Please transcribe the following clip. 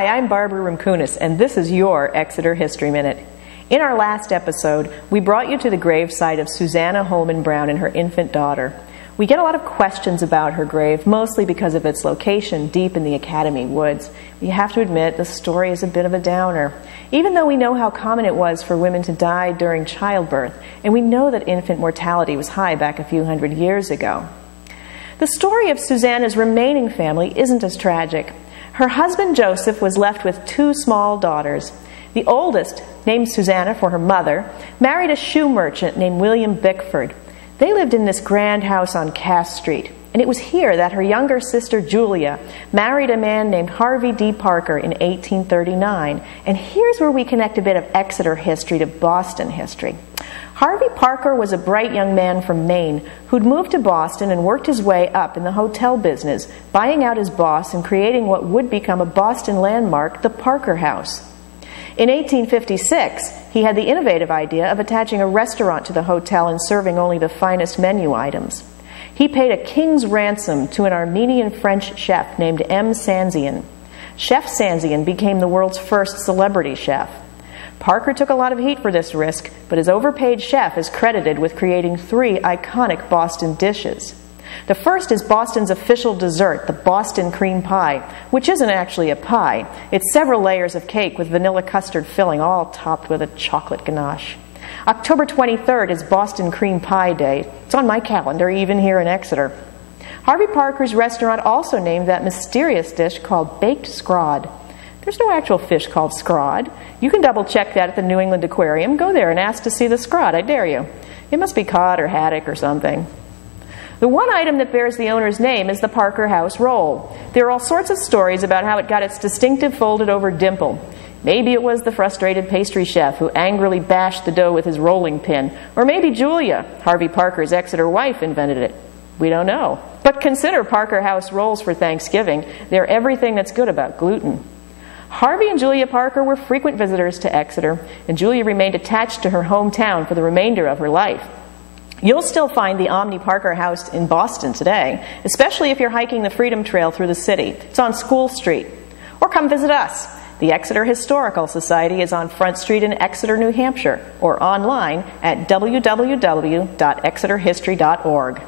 Hi, I'm Barbara Rimkunis, and this is your Exeter History Minute. In our last episode, we brought you to the gravesite of Susanna Holman Brown and her infant daughter. We get a lot of questions about her grave, mostly because of its location deep in the Academy Woods. We have to admit, the story is a bit of a downer. Even though we know how common it was for women to die during childbirth, and we know that infant mortality was high back a few hundred years ago. The story of Susanna's remaining family isn't as tragic. Her husband Joseph was left with two small daughters. The oldest, named Susanna for her mother, married a shoe merchant named William Bickford. They lived in this grand house on Cass Street, and it was here that her younger sister Julia married a man named Harvey D. Parker in 1839. And here's where we connect a bit of Exeter history to Boston history. Harvey Parker was a bright young man from Maine who'd moved to Boston and worked his way up in the hotel business, buying out his boss and creating what would become a Boston landmark, the Parker House. In 1856, he had the innovative idea of attaching a restaurant to the hotel and serving only the finest menu items. He paid a king's ransom to an Armenian-French chef named M. Sanzian. Chef Sanzian became the world's first celebrity chef. Parker took a lot of heat for this risk, but his overpaid chef is credited with creating three iconic Boston dishes. The first is Boston's official dessert, the Boston cream pie, which isn't actually a pie. It's several layers of cake with vanilla custard filling, all topped with a chocolate ganache. October 23rd is Boston Cream Pie Day. It's on my calendar, even here in Exeter. Harvey Parker's restaurant also named that mysterious dish called baked scrod. There's no actual fish called scrod. You can double-check that at the New England Aquarium. Go there and ask to see the scrod, I dare you. It must be cod or haddock or something. The one item that bears the owner's name is the Parker House roll. There are all sorts of stories about how it got its distinctive folded-over dimple. Maybe it was the frustrated pastry chef who angrily bashed the dough with his rolling pin. Or maybe Julia, Harvey Parker's Exeter wife, invented it. We don't know. But consider Parker House rolls for Thanksgiving. They're everything that's good about gluten. Harvey and Julia Parker were frequent visitors to Exeter, and Julia remained attached to her hometown for the remainder of her life. You'll still find the Omni Parker House in Boston today, especially if you're hiking the Freedom Trail through the city. It's on School Street. Or come visit us. The Exeter Historical Society is on Front Street in Exeter, New Hampshire, or online at www.exeterhistory.org.